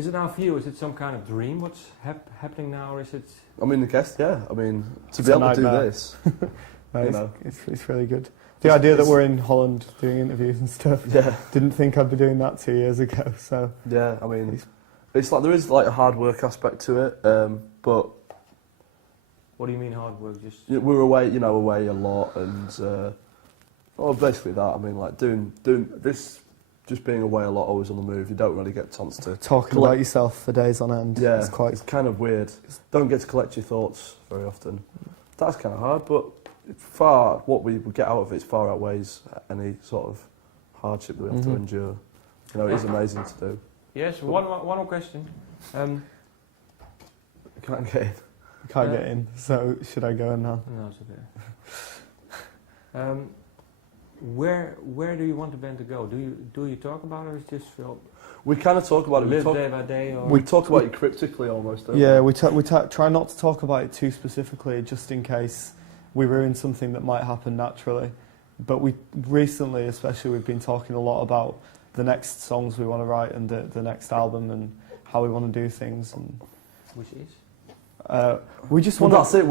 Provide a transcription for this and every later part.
Is it now for you? Is it some kind of dream? What's happening now, or is it? I mean, I guess, yeah. I mean, to be able to do this, no, you know, it's really good. The idea that we're in Holland doing interviews and stuff. Yeah. Didn't think I'd be doing that 2 years ago. So yeah, I mean, it's like there is like a hard work aspect to it, but. What do you mean hard work? Just we're away, you know, away a lot, and basically that. I mean, like doing this, just being away a lot, always on the move. You don't really get a chance to talking about yourself for days on end. Yeah, it's kind of weird. Don't get to collect your thoughts very often. That's kind of hard, but what we get out of it far outweighs any sort of hardship that we have to endure. You know, it is amazing to do. Yes. One more question. Can't get in. Can't get in, so should I go in now? No, it's okay. Where do you want the band to go? Do you talk about it, or is it just feel? We kind of talk about it. Live day by day, or we talk about it cryptically almost. Don't yeah, we try not to talk about it too specifically, just in case we ruin something that might happen naturally. But we recently, especially, we've been talking a lot about the next songs we want to write and the next album and how we want to do things. And which is. We just want. That's it.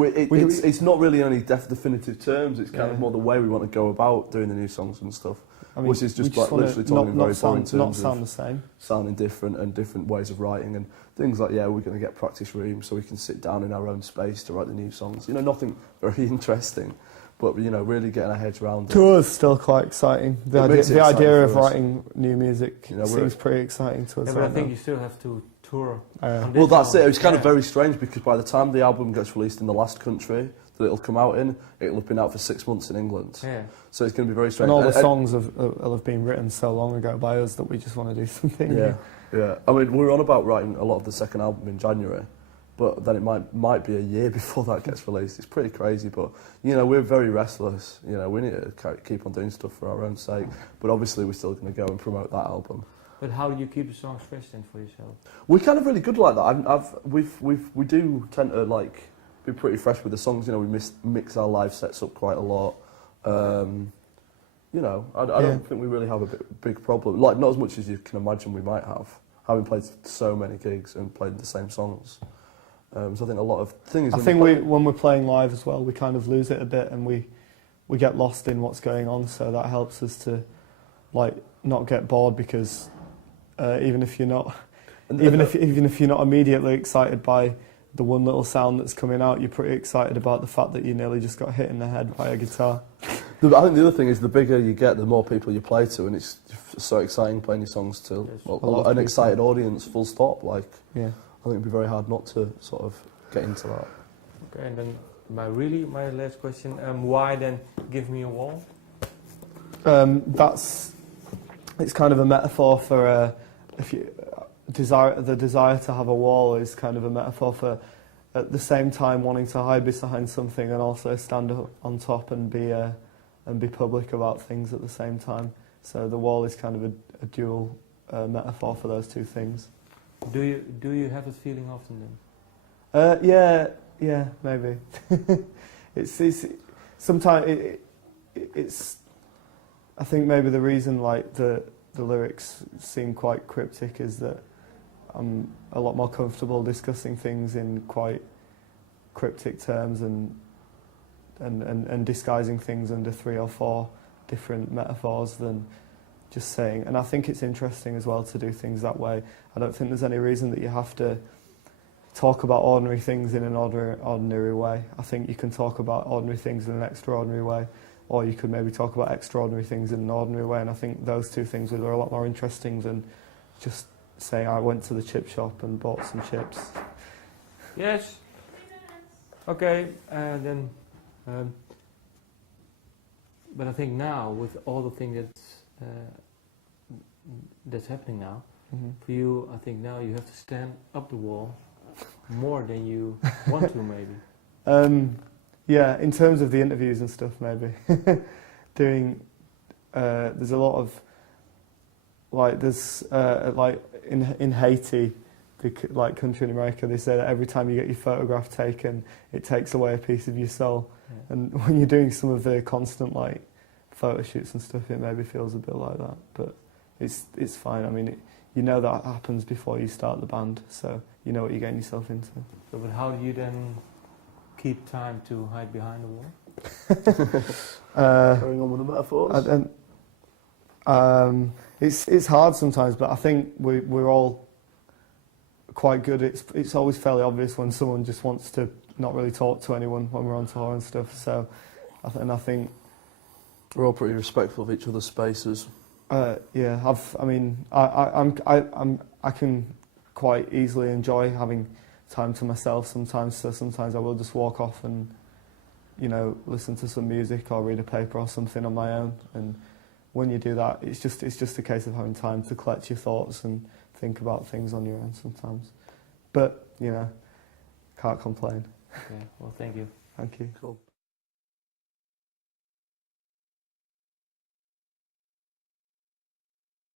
It's not really any definitive terms. It's kind of more the way we want to go about doing the new songs and stuff. I mean, which is just like literally talking in very boring terms. Not sound the same. Sounding different and different ways of writing and things like, yeah, we're going to get practice rooms so we can sit down in our own space to write the new songs. You know, nothing very interesting, but you know, really getting our heads around it. To us, still quite exciting. The idea of writing new music, you know, seems pretty exciting to us. Yeah, but I think you still have to tour. Well, that's it. It's kind of very strange because by the time the album gets released in the last country that it'll come out in, it'll have been out for 6 months in England. Yeah. So it's going to be very strange. And all the songs have been written so long ago by us that we just want to do something. Yeah, yeah. I mean, we're on about writing a lot of the second album in January, but then it might be a year before that gets released. It's pretty crazy, but you know, we're very restless. You know, we need to keep on doing stuff for our own sake. But obviously, we're still going to go and promote that album. But how do you keep the songs fresh then for yourself? We're kind of really good like that. We do tend to like be pretty fresh with the songs. You know, we mix our live sets up quite a lot. You know, I don't think we really have a big problem. Like, not as much as you can imagine we might have, having played so many gigs and played the same songs. So I think a lot of things. I think when we're playing live as well, we kind of lose it a bit and we get lost in what's going on. So that helps us to like not get bored because. Even if you're not immediately excited by the one little sound that's coming out, you're pretty excited about the fact that you nearly just got hit in the head by a guitar. I think the other thing is the bigger you get, the more people you play to, and it's so exciting playing your songs to an excited audience. Full stop. Like, I think it'd be very hard not to sort of get into that. Okay, and then my last question: why then give me a wall? It's kind of a metaphor for. The desire to have a wall is kind of a metaphor for, at the same time, wanting to hide behind something and also stand up on top and be public about things at the same time. So the wall is kind of a dual metaphor for those two things. Do you have that feeling often then? Yeah, maybe. it's sometimes it's. I think maybe the reason like the lyrics seem quite cryptic is that I'm a lot more comfortable discussing things in quite cryptic terms and disguising things under 3 or 4 different metaphors than just saying. And I think it's interesting as well to do things that way. I don't think there's any reason that you have to talk about ordinary things in an ordinary way. I think you can talk about ordinary things in an extraordinary way. Or you could maybe talk about extraordinary things in an ordinary way, and I think those two things are a lot more interesting than just saying I went to the chip shop and bought some chips. Yes. Okay, then. But I think now, with all the things that's happening now, for you, I think now you have to stand up the wall more than you want to, maybe. Yeah, in terms of the interviews and stuff, maybe. There's a lot of, like, there's, like, in Haiti, the country in America, they say that every time you get your photograph taken, it takes away a piece of your soul. Yeah. And when you're doing some of the constant, like, photo shoots and stuff, it maybe feels a bit like that. But it's fine. I mean, you know that happens before you start the band, so you know what you're getting yourself into. So, but how do you then keep time to hide behind the wall? Carrying on with the metaphors. It's hard sometimes, but I think we're all quite good. It's always fairly obvious when someone just wants to not really talk to anyone when we're on tour and stuff. So, I think We're all pretty respectful of each other's spaces. yeah, I can quite easily enjoy having time to myself sometimes. So sometimes I will just walk off and, you know, listen to some music or read a paper or something on my own. And when you do that, it's just a case of having time to collect your thoughts and think about things on your own sometimes. But, you know, can't complain. Okay, well, thank you. Thank you. Cool.